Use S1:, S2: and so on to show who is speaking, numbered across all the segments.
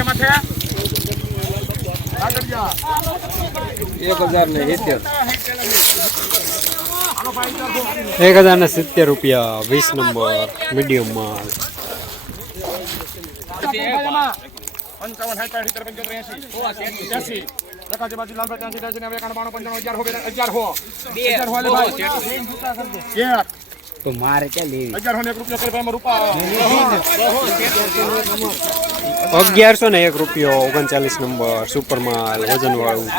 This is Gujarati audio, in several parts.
S1: રૂપિયા
S2: એક હજાર ને સિત્તેર
S1: હાલો ભાઈ ચારસો
S3: એક હજાર ને સિત્તેર રૂપિયા વીસ નંબર મીડિયમ માલ
S1: પંચાવન સાઠ સિત્તેર પંચોતેર એસી એસી એકાજી બાજુ લાલભાઈ ત્યાંસી ત્યાંસી નેવું એકાણું બાણું પંચાણું અગિયાર હો અગિયાર હો અગિયાર હો ભાઈ એક
S2: તો મારે ક્યાં લેવી
S1: અગિયાર હો એક રૂપિયા રૂપા
S3: અગિયારસો ને એક રૂપિયો ઓગણચાલીસ નંબર સુપર માલ વજન વાળું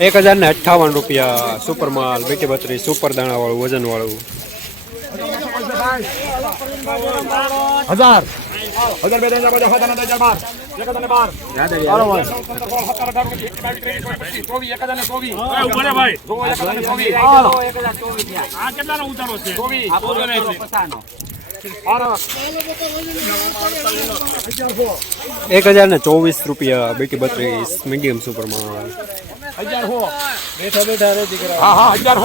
S1: એક હજાર ને અઠાવન. રૂપિયા
S3: સુપર માલ બેટી બત્રીસ સુપર દાણા વાળું વજન વાળું
S1: હજાર. હજાર બે હજાર હજાર હજાર હજાર બાર. એક હજાર ને બાર બરોબર સત્તર અઢાર ઓગણીસ, વીસ, બાવીસ, ત્રેવીસ, ચોવીસ, પચીસ, ચોવીસ, એક હજાર ને ચોવીસ. જોવો, એક ઉતારો છે? ચોવીસ. ચોવીસ. અગિયારસો.
S3: એક હજાર ને ચોવીસ રૂપિયા બેટી બત્રીસ મીડિયમ સુપર માલ
S1: અગિયારસો.
S2: બેઠા બેઠા રે દીકરા
S1: હા હા. અગિયાર.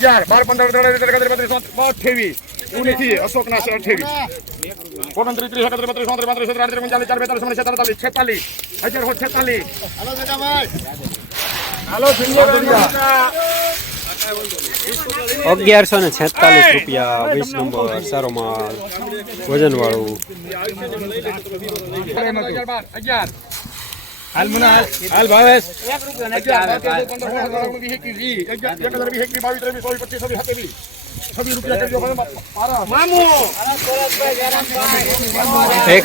S1: હજાર બાર પંદર ત્રણ બત્રીસ ચોત્રીસ, અઠ્યાવીસ ઉનીસી અશોકના છે અઠ્યાવીસ ઓગણત્રીસ ત્રીસ એકત્રીસ બત્રીસ ચોત્રીસ પાંત્રીસ સત્તર અડત્રીસ ઓગણચાલીસ ચાર બેતાલીસ ઓગણસાઠ અડતાલીસ છેતાલીસ અગિયારસો છેતાલીસ હાલો
S3: અગિયારસો ને છેતાલીસ રૂપિયા વીસ નંબર સારો માલ વજન વાળું
S2: હાલ મને હાલ ભાવેશ
S3: એક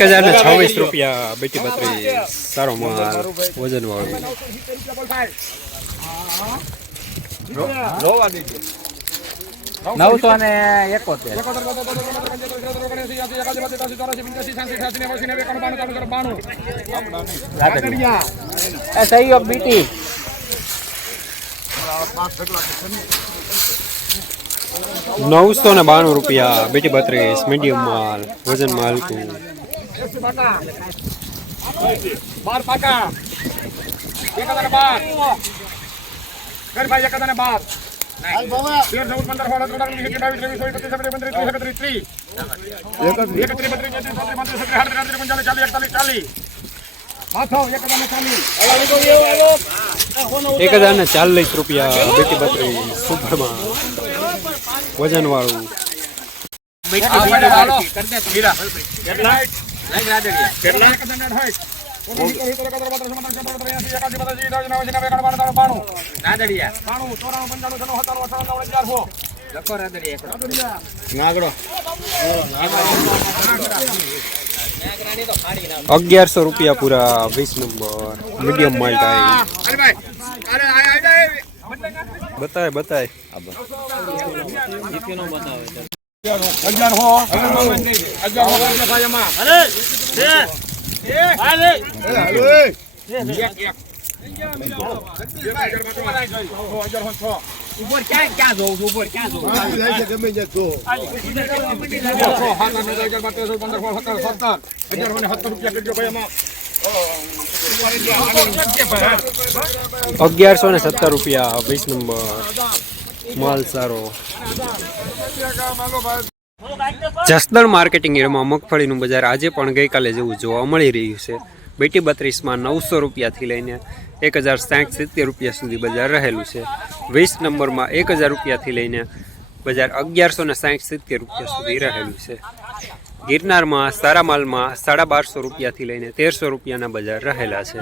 S3: હજાર ને છવ્વીસ રૂપિયા બેટી બત્રીસ સારો માલ વજન વાળું
S2: નવસો ને એકોતેર એ સહયોગ બીટી.
S3: નવસો ને બાણું રૂપિયા બેટી બત્રીસ મીડિયમ માલ વજન માલ
S1: એક હજાર ને ચાલીસ
S3: રૂપિયા બેટી બત્રીસ સુપર માલ. વજન વાળું અગિયારસો રૂપિયા પૂરા વીસ નંબર. મીડિયમ માલ્ટ ટાઈમ બતાય બતાય.
S1: ભાઈ એમાં
S2: ઉપર ક્યાં ક્યાં જોઉં છું ઉપર ક્યાં જોઉં
S3: અગિયારસો ને સત્તર રૂપિયા, વીસ નંબર. માલ સારો. જસદણ માર્કેટિંગ એરિયામાં મગફળીનું બજાર આજે પણ ગઈકાલે જેવું જોવા મળી રહ્યું છે. બેટી બત્રીસમાં નવસો રૂપિયાથી લઈને એક હજાર સાઠ સિત્તેર રૂપિયા સુધી બજાર રહેલું છે. વીસ નંબરમાં એક હજાર રૂપિયાથી લઈને બજાર અગિયારસો ને સાઠ સિત્તેર રૂપિયા સુધી રહેલું છે. ગિરનારમાં સારા માલમાં સાડા બારસો રૂપિયાથી લઈને તેરસો રૂપિયાના બજાર રહેલા છે.